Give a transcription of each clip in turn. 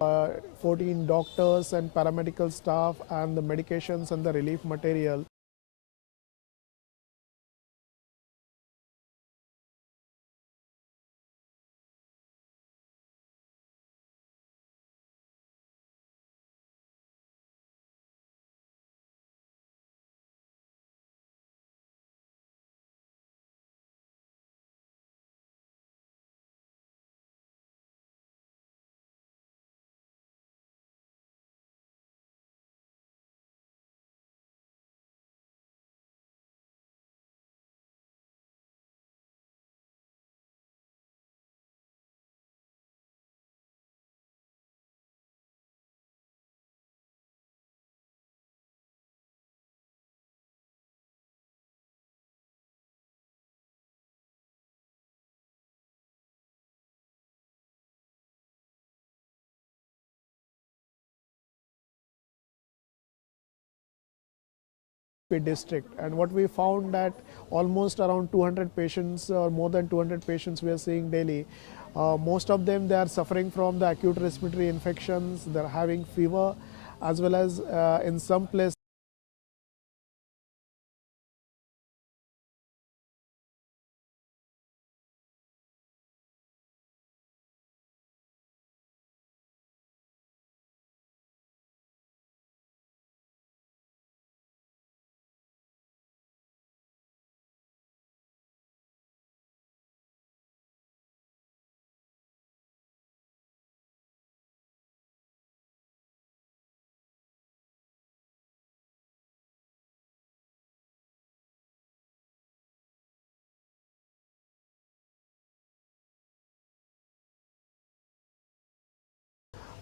14 doctors and paramedical staff and the medications and the relief material. District, and what we found that almost around 200 patients or more than 200 patients we are seeing daily. Most of them, they are suffering from the acute respiratory infections, they are having fever, as well as in some places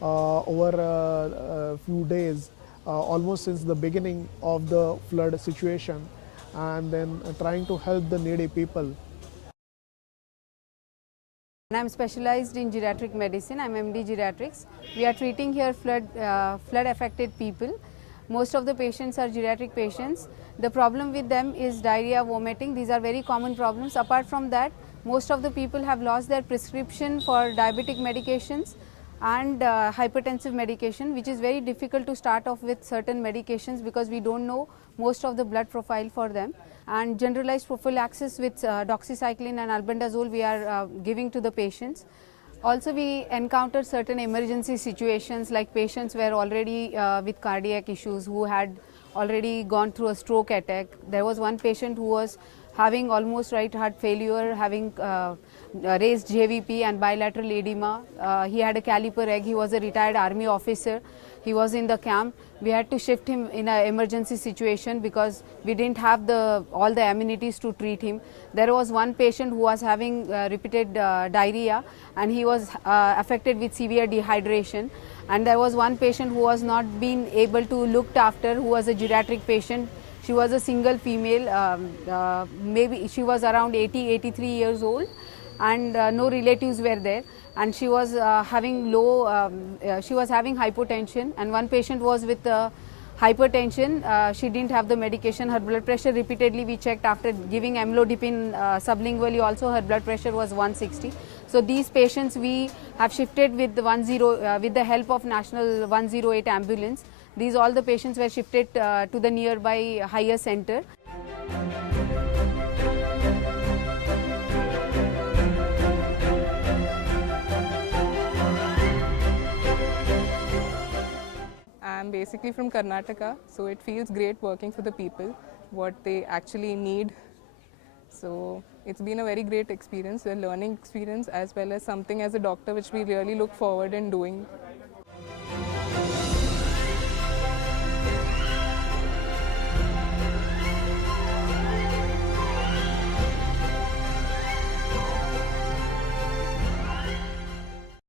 over a few days, almost since the beginning of the flood situation, and then trying to help the needy people. I'm specialized in geriatric medicine. I'm MD Geriatrics. We are treating here flood affected people. Most of the patients are geriatric patients. The problem with them is diarrhea, vomiting. These are very common problems. Apart from that, most of the people have lost their prescription for diabetic medications and hypertensive medication, which is very difficult to start off with certain medications because we don't know most of the blood profile for them. And generalized prophylaxis with doxycycline and albendazole we are giving to the patients. Also, we encountered certain emergency situations like patients were already with cardiac issues who had already gone through a stroke attack. There was one patient who was having almost right heart failure, having raised JVP and bilateral edema. He had a caliper egg. He was a retired army officer. He was in the camp. We had to shift him in an emergency situation because we didn't have all the amenities to treat him. There was one patient who was having repeated diarrhea, and he was affected with severe dehydration. And there was one patient who was not being able to looked after, who was a geriatric patient. She was a single female, maybe she was around 83 years old, and no relatives were there, and she was having she was having hypotension, and one patient was with hypertension. She didn't have the medication. Her blood pressure repeatedly we checked after giving amlodipine sublingually also her blood pressure was 160. So these patients we have shifted with the help of National 108 ambulance. These all the patients were shifted to the nearby higher center. I'm basically from Karnataka, so it feels great working for the people, what they actually need. So it's been a very great experience, a learning experience, as well as something as a doctor which we really look forward in doing.